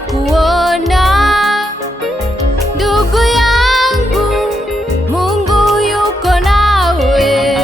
kuona ndugu yangu, Mungu yuko nawe.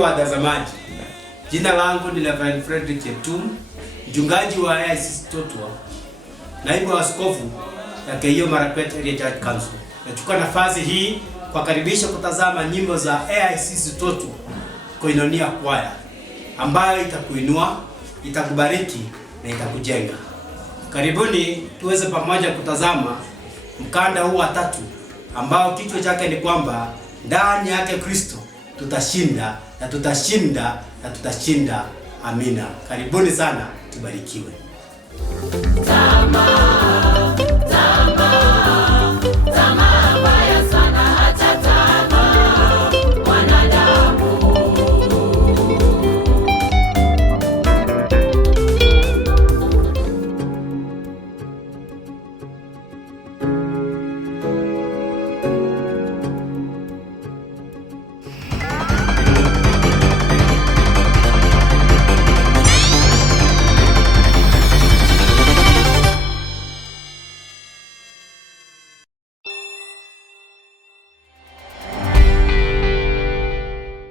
Watazamaji, jina langu ni Reverend Frederick Cheptum, mchungaji wa AIC Totwa, naibu wa askofu ya Keio Marakwet Area Church Council. Nachukua nafasi hii kuwakaribisha kutazama nyimbo za AIC Totwa Koinonia Choir, ambayo itakuinua, itakubariki na itakujenga. Karibuni tuweze pamoja kutazama mkanda huu wa 3 ambao kichwa chake ni kwamba ndani yake Kristo tutashinda na tutashinda na tutashinda. Amina. Karibuni sana, tubarikiwe.